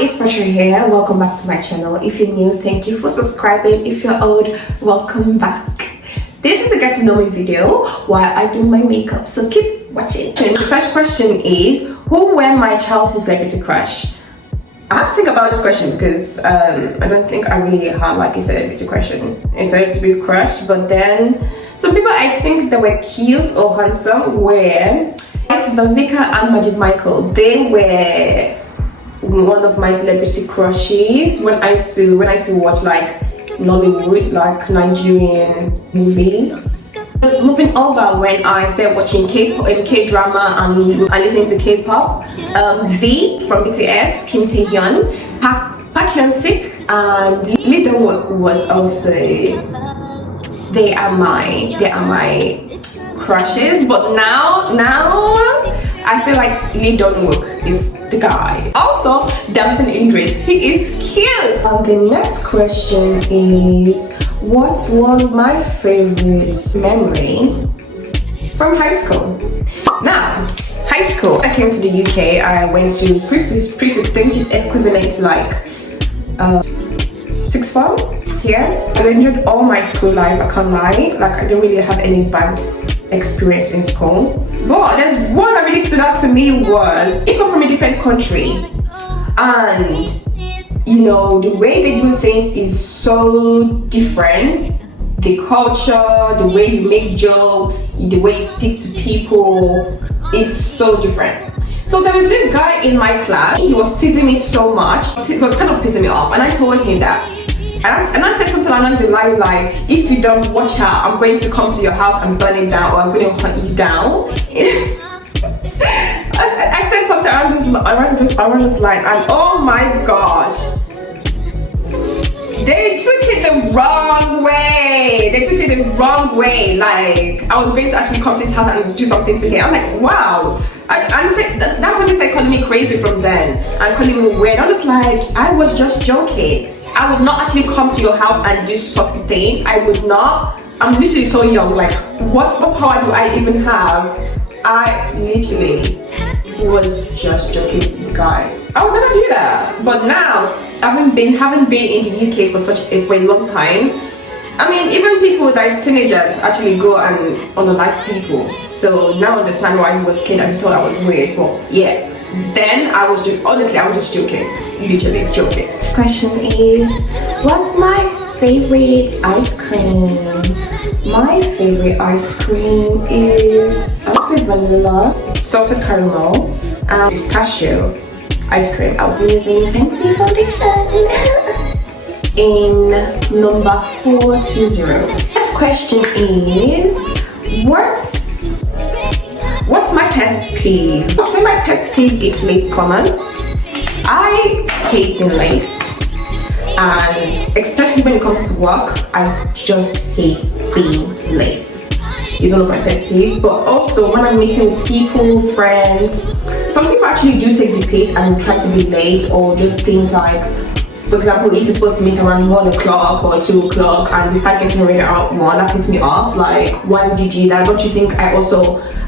it's Patricia here. Welcome back to my channel. If you're new, thank you for subscribing. If you're old, welcome back. This is a get to know me video while I do my makeup, so keep watching. The first question is, who were my childhood celebrity crush? I had to think about this question because I don't think I really had like a celebrity crush, but then some people I think that were cute or handsome were like Vivica and Majid Michael. They were one of my celebrity crushes when I used to watch like Nollywood, like Nigerian movies. Moving over, when I started watching K-drama and listening to K-pop, V from BTS, Kim Taehyun, Park Hyun-sik, and Lee Dong-wook was also. They are my crushes. But now I feel like Lee Dong-wook is the guy. Also, Damson Idris, he is cute. The next question is, what was my favorite memory from high school? Now, high school, I came to the UK. I went to pre-16, which is equivalent to like sixth form here. I enjoyed all my school life, I can't lie. Like, I didn't really have any bad experience in school. But there's one that really stood out to me was, I come from a different country, and you know, the way they do things is so different. The culture, the way you make jokes, the way you speak to people, it's so different. So there was this guy in my class, he was teasing me so much, it was kind of pissing me off, and I told him that. And I said something along the line like, if you don't watch out, I'm going to come to your house and burn it down, or I'm going to hunt you down. I said something around this line, and oh my gosh, they took it the wrong way. Like, I was going to actually come to his house and do something to him. I'm like, wow. And that's when they started calling me crazy from then, and calling me weird. I was like, I was just joking. I would not actually come to your house and do such a thing. I would not. I'm literally so young. Like, what power do I even have? I literally was just joking, guy. I would never do that. But now, having been in the UK for a long time, I mean, even people that is teenagers actually go and unalive people. So now I understand why he was scared and thought I was weird. But yeah, then I was just joking, literally joking. Question is, what's my favorite ice cream? My favorite ice cream is, I'll say vanilla, salted caramel, and pistachio ice cream. I'll be using Fenty foundation in number 420. Next question is, what's my pet peeve? So my pet peeve is late comers. I hate being late, and especially when it comes to work, I just hate being late. It's one of my pet peeves. But also when I'm meeting people, friends, some people actually do take the piss and try to be late, or just think like, for example, if you're supposed to meet around 1 o'clock or 2 o'clock and they start getting ready around 1, that pisses me off. Like, why did you do that? Don't you think I could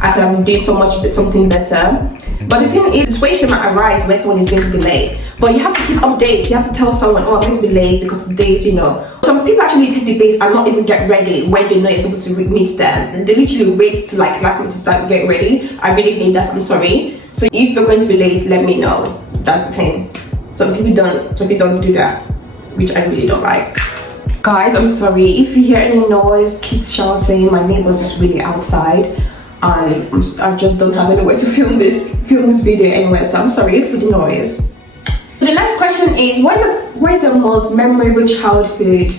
have done something better? But the thing is, the situation might arise when someone is going to be late. But you have to keep updates. You have to tell someone, oh, I'm going to be late because of this, you know. Some people actually take the base and not even get ready when they know you're supposed to meet them. And they literally wait to like last minute to start getting ready. I really hate that. I'm sorry. So if you're going to be late, let me know. That's the thing. Some people don't do that, which I really don't like. Guys, I'm sorry if you hear any noise, kids shouting, my neighbors is really outside, and I just don't have anywhere to film this video anyway, so I'm sorry for the noise. The next question is, what is your most memorable childhood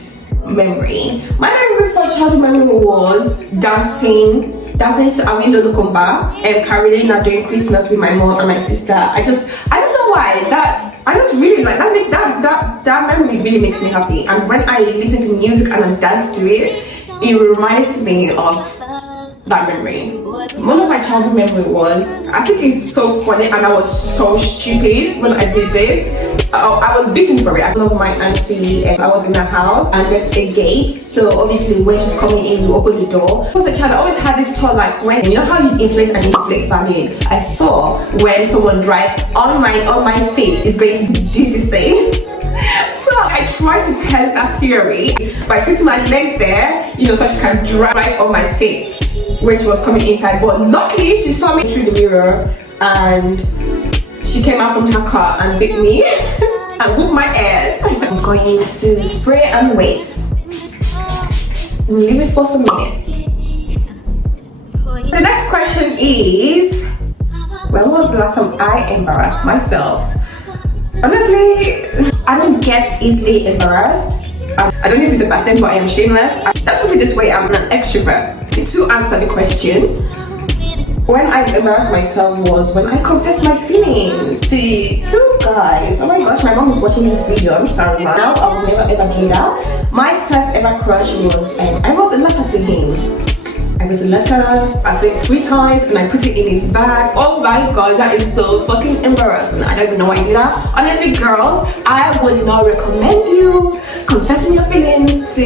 memory? My memory for childhood memory was dancing to Awilo Lukumba and Carolina during Christmas with my mom and my sister. I don't know why, I just really like that memory really makes me happy. And when I listen to music and I dance to it, it reminds me of that memory. One of my childhood memory was, I think it's so funny and I was so stupid when I did this. I was beaten for it. One of my auntie, I was in her house and there's a gate, so obviously when she's coming in, you open the door. As a child, I always had this thought, like, when you know how you inflate and inflate balloon, I thought when someone drives on my feet is going to do the same. So I tried to test that theory by putting my leg there, you know, so she can drive on my feet when she was coming inside. But luckily, she saw me through the mirror and she came out from her car and beat me and whooped my ass. I'm going to spray and wait. Leave it for some minutes. The next question is, when was the last time I embarrassed myself? Honestly, I don't get easily embarrassed. I don't know if it's a bad thing, but I am shameless. Let's put it this way, I'm an extrovert. To answer the question, when I embarrassed myself was when I confessed my feeling to two guys. Oh my gosh, my mom is watching this video. I'm sorry. Now I will never ever do that. My first ever crush was, I wrote a letter to him. I wrote a letter, I think 3 times, and I put it in his bag. Oh my gosh, that is so fucking embarrassing. I don't even know why I did that. Honestly, girls, I would not recommend you confessing your feelings to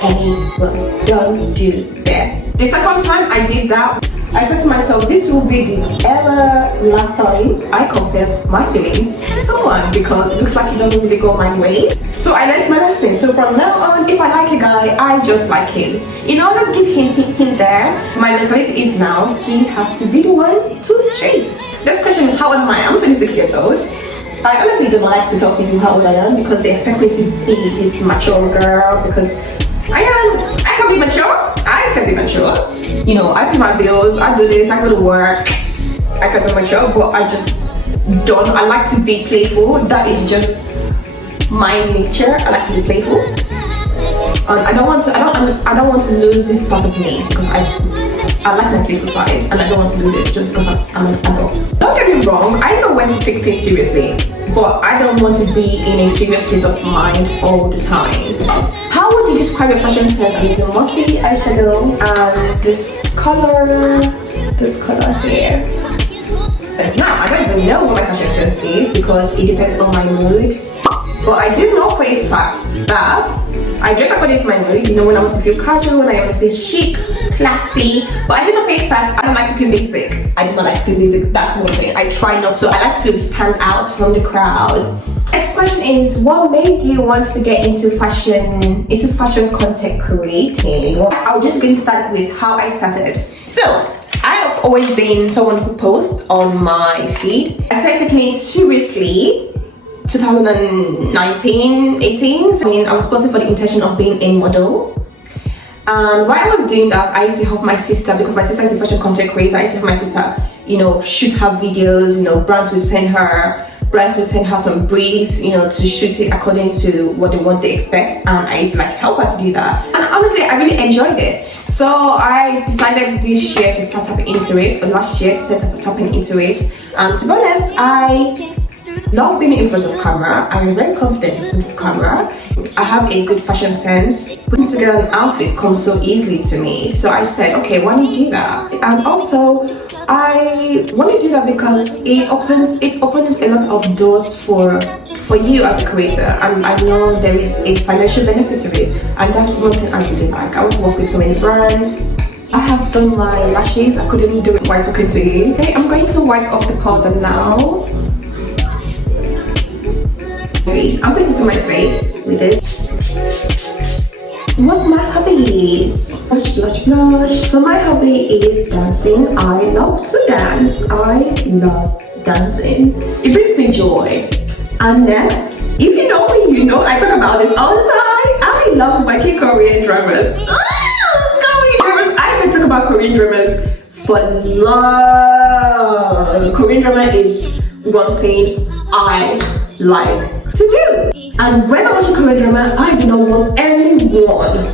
anyone. Don't do that. The second time I did that, I said to myself, this will be the ever last time I confess my feelings to someone, because it looks like it doesn't really go my way. So I learned my lesson. So from now on, if I like a guy, I just like him. In order to give him there, my mentality is now he has to be the one to chase. This question, how old am I? I'm 26 years old. I honestly don't like to tell people how old I am because they expect me to be this mature girl, because I can be mature. I can be mature. You know, I pay my bills, I do this, I go to work. I can be mature, but I just don't. I like to be playful. That is just my nature. I like to be playful. I don't want to lose this part of me, because I like my playful side, and I don't want to lose it just because I'm an adult. Don't get me wrong, I know when to take things seriously, but I don't want to be in a serious state of mind all the time. How would you describe your fashion sense? I'm using Morphe eyeshadow and this color here. Now, I don't even know what my fashion sense is because it depends on my mood. But I do know for a fact that I dress according to my mood. You know, when I want to feel casual, when I want to feel chic, classy. But I do know for a fact I don't like to play music. I do not like to play music. That's one thing. I try not to. I like to stand out from the crowd. Next question is, what made you want to get into fashion content creating? I'm just going to start with how I started. So I have always been someone who posts on my feed. I started taking it seriously 2019, 18. I mean, I was posting for the intention of being a model. And while I was doing that, I used to help my sister, because my sister is a fashion content creator. I used to help my sister, you know, shoot her videos. You know, brands will send her some briefs, you know, to shoot it according to what they expect. And I used to like help her to do that. And honestly, I really enjoyed it. So I decided this year to start tapping into it, or last year to start tapping into it. And to be honest, I love being in front of camera. I'm very confident in front of camera. I have a good fashion sense. Putting together an outfit comes so easily to me. So I said, okay, why don't you do that? And also, I want to do that because it opens a lot of doors for you as a creator, and I know there is a financial benefit to it, and that's one thing I really like. I want to work with so many brands. I have done my lashes. I couldn't do it while talking to you. Okay, I'm going to wipe off the powder now. I'm going to see my face with this. What's my hobbies? Blush, blush, blush. So my hobby is dancing. I love to dance. I love dancing. It brings me joy. And next, if you know me, you know I talk about this all the time. I love watching Korean dramas. Korean dramas. I can talk about Korean dramas for long. Korean drama is one thing I like to do. And when I watch a Korean drama, I do not want anyone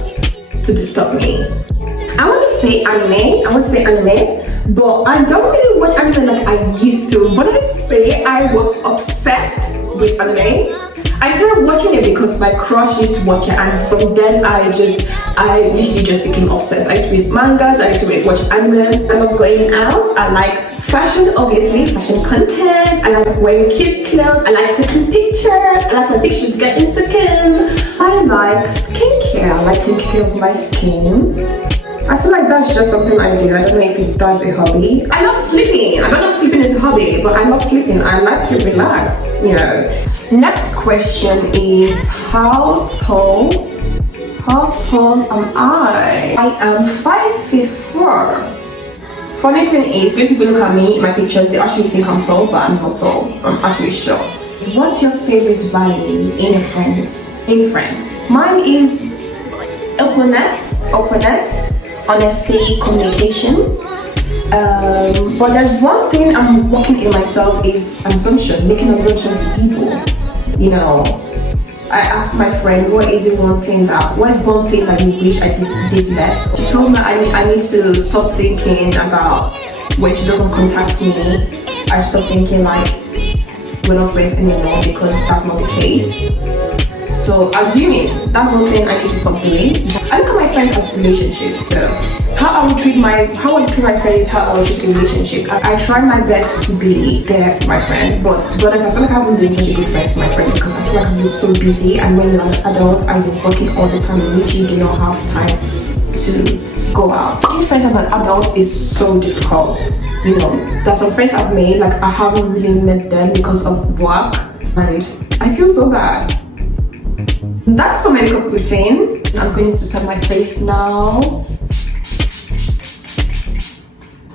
to disturb me. I want to say anime, but I don't really watch anime like I used to. But I say I was obsessed with anime. I started watching it because my crush used to watch it, and from then I literally just became obsessed. I used to read mangas, I used to watch anime. I love going out. I like fashion, obviously, fashion content. I like wearing cute clothes. I like taking pictures. I like my pictures getting taken. I like skincare. I like taking care of my skin. I feel like that's just something I do. I don't know if that's a hobby. I love sleeping. I don't know if sleeping is a hobby, but I love sleeping. I like to relax, you know. Next question is how tall am I? I am 5'4". Funny thing is, when people look at me in my pictures, they actually think I'm tall, but I'm not tall. I'm actually short. So what's your favorite value in a friends? Mine is openness, honesty, communication. But there's one thing I'm working in myself is assumption, making assumption of people. You know, I asked my friend, what is one thing that you wish I did less? She told me I need to stop thinking about when she doesn't contact me. I stop thinking like we're not friends anymore, because that's not the case. So assuming, that's one thing I need to stop doing. I look at my friends as relationships. So how I would treat my friends, how I would treat the relationship. I try my best to be there for my friend, but to be honest, I feel like I haven't been such a good friend to my friend, because I feel like I've been so busy, and when you're an adult and you're working all the time, you literally do not have time to go out. Making friends as an adult is so difficult. You know, there's some friends I've made, like I haven't really met them because of work, and I feel so bad. That's for my makeup routine. I'm going to set my face now.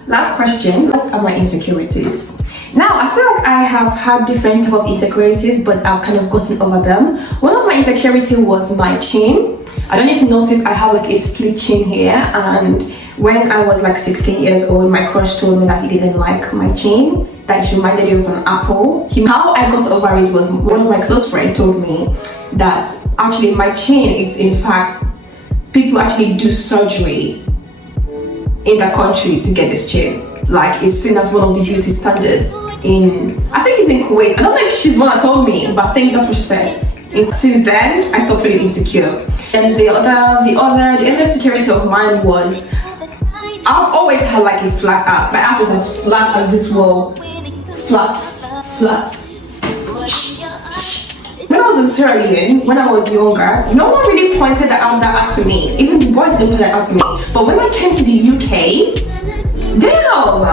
Last question, what are my insecurities? Now, I feel like I have had different type of insecurities, but I've kind of gotten over them. One of my insecurities was my chin. I don't know if you noticed, I have like a split chin here, and when I was like 16 years old, my crush told me that he didn't like my chin, that it reminded him of an apple. How I got over it was one of my close friends told me that actually my chin, it's in fact, people actually do surgery in the country to get this chin. Like, it's seen as one of the beauty standards in, I think it's in Kuwait. I don't know if she's the one that told me, but I think that's what she said. Since then, I stopped feeling insecure. And the other insecurity of mine was, I've always had like a flat ass. My ass was as flat as this wall. Flat. When I was in Sierra Leone, when I was younger, no one really pointed that out to me. Even the boys didn't point that out to me. But when I came to the UK, damn!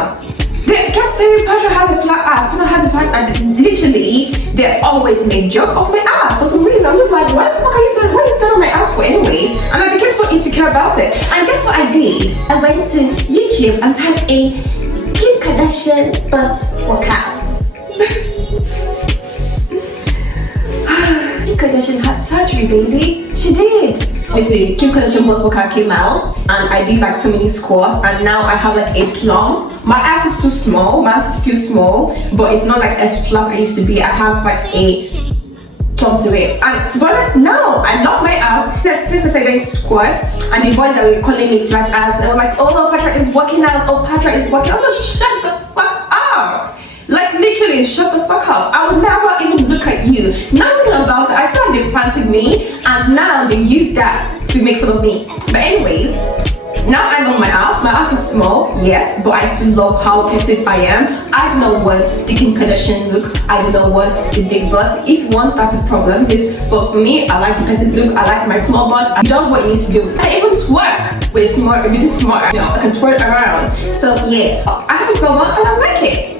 They kept saying Patrick has a flat ass, Patrick has a flat ass. Literally, they always made joke of my ass for some reason. I'm just like, what the fuck are you saying? What are you staring at my ass for anyways? And I became so insecure about it. And guess what I did? I went to YouTube and typed in Kim Kardashian butt workouts. Kim Kardashian had surgery, baby. She did. Obviously, Kim Kardashian butt workout came out, and I did like so many squats, and now I have like a plum. My ass is too small. My ass is still small, but it's not like as flat as it used to be. I have like a plum to it, and to be honest, now I love my ass. Since I started going to squat, and the boys that were calling me flat ass, they were like, "Oh no, Patrick is working out. Oh, Patrick is working." I'm like, shut the fuck up. Like, literally, shut the fuck up. I would never even look at you. Nothing about it. I feel like they fancied me, and now they use that to make fun of me. But anyways, now I love my ass. My ass is small, yes, but I still love how petite I am. I do not want the Kim Kardashian look. I do not want the big butt. If you want, that's a problem. But for me, I like the petite look. I like my small butt. I do what it needs to do. I even twerk with smart, really smart. You know, I can twerk around. So yeah, I have a small butt and I like it.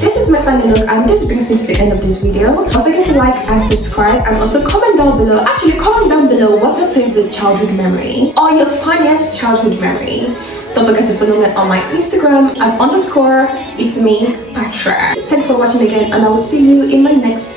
This is my final look, and this brings me to the end of this video. Don't forget to like and subscribe, and also comment down below. Actually, comment down below what's your favorite childhood memory or your funniest childhood memory. Don't forget to follow me on my Instagram as _it's me, Patra. Thanks for watching again, and I will see you in my next